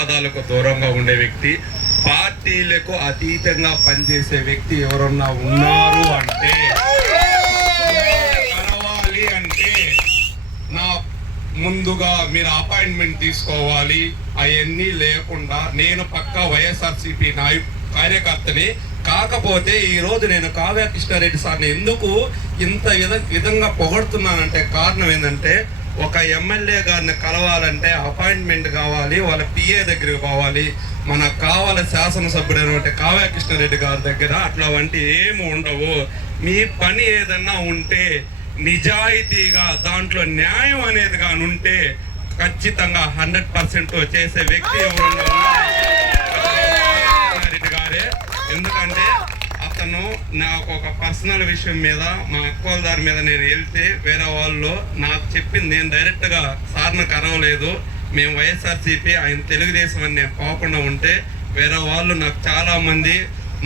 వివాదాలకు దూరంగా ఉండే వ్యక్తి, పార్టీలకు అతీతంగా పనిచేసే వ్యక్తి ఎవరన్నా ఉన్నారు అంటే, కలవాలి అంటే నా ముందుగా మీరు అపాయింట్మెంట్ తీసుకోవాలి. అవన్నీ లేకుండా నేను పక్కా వైఎస్ఆర్సీపీ కార్యకర్తని. కాకపోతే ఈరోజు నేను కావ్య కృష్ణారెడ్డి సార్ని ఎందుకు ఇంత విధంగా పొగడుతున్నానంటే కారణం ఏంటంటే, ఒక ఎమ్మెల్యే గారిని కలవాలంటే అపాయింట్మెంట్ కావాలి, వాళ్ళ పిఏ దగ్గరికి పోవాలి. మనకు కావాలి శాసనసభ్యుడైన కావ్య కృష్ణారెడ్డి గారి దగ్గర అట్లా వంటి ఏమి ఉండవు. మీ పని ఏదన్నా ఉంటే నిజాయితీగా దాంట్లో న్యాయం అనేది కానీ ఉంటే ఖచ్చితంగా 100% చేసే వ్యక్తి ఎవరన్నా కృష్ణారెడ్డి గారే. ఎందుకంటే అతను నాకు ఒక పర్సనల్ విషయం మీద, మా అక్కోల దారి మీద నేను వెళ్తే వేరే వాళ్ళు నాకు చెప్పింది, నేను డైరెక్ట్గా సార్ను కలవలేదు, మేము వైఎస్ఆర్సీపీ ఆయన తెలుగుదేశం అని నేను పోకుండా ఉంటే వేరే వాళ్ళు నాకు చాలామంది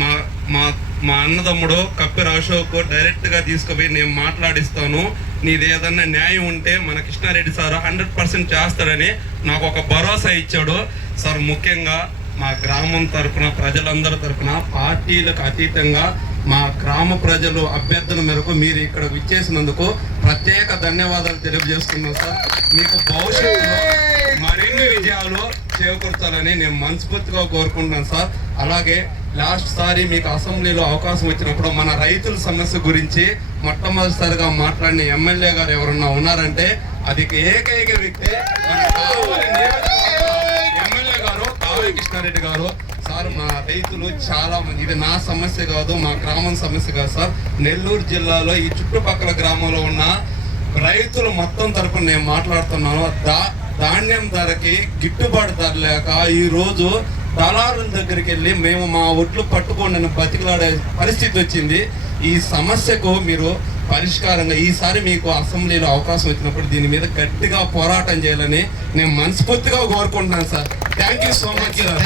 మా మా మా అన్నదమ్ముడు కప్పిర అశోక్ డైరెక్ట్గా తీసుకుపోయి నేను మాట్లాడిస్తాను, నీది ఏదన్నా న్యాయం ఉంటే మన కృష్ణారెడ్డి సార్ 100% చేస్తాడని నాకు ఒక భరోసా ఇచ్చాడు. సార్ ముఖ్యంగా మా గ్రామం తరఫున, ప్రజలందరి తరఫున, పార్టీలకు అతీతంగా మా గ్రామ ప్రజలు అభ్యర్థన మేరకు మీరు ఇక్కడ విచ్చేసినందుకు ప్రత్యేక ధన్యవాదాలు తెలియజేస్తున్నాను సార్. మీకు భవిష్యత్తులో మరిన్ని విజయాలు చేకూర్చాలని నేను మనస్ఫూర్తిగా కోరుకుంటున్నాను సార్. అలాగే లాస్ట్ సారి మీకు అసెంబ్లీలో అవకాశం వచ్చినప్పుడు మన రైతుల సమస్య గురించి మొట్టమొదటిసారిగా మాట్లాడిన ఎమ్మెల్యే గారు ఎవరన్నా ఉన్నారంటే అది ఏకైక వ్యక్తి మన ఎమ్మెల్యే గారు కావ్య కృష్ణారెడ్డి గారు. సార్ మా రైతులు చాలా మంది, ఇది నా సమస్య కాదు, మా గ్రామం సమస్య కాదు సార్, నెల్లూరు జిల్లాలో ఈ చుట్టుపక్కల గ్రామంలో ఉన్న రైతులు మొత్తం తరపున నేను మాట్లాడుతున్నాను. ధాన్యం ధరకి గిట్టుబాటు ధర లేక ఈరోజు దళారుల దగ్గరికి వెళ్ళి మేము మా ఒట్లు పట్టుకోండి బతికిలాడే పరిస్థితి వచ్చింది. ఈ సమస్యకు మీరు పరిష్కారంగా ఈసారి మీకు అసెంబ్లీలో అవకాశం వచ్చినప్పుడు దీని మీద గట్టిగా పోరాటం చేయాలని నేను మనస్ఫూర్తిగా కోరుకుంటున్నాను sir. Thank you so much sir.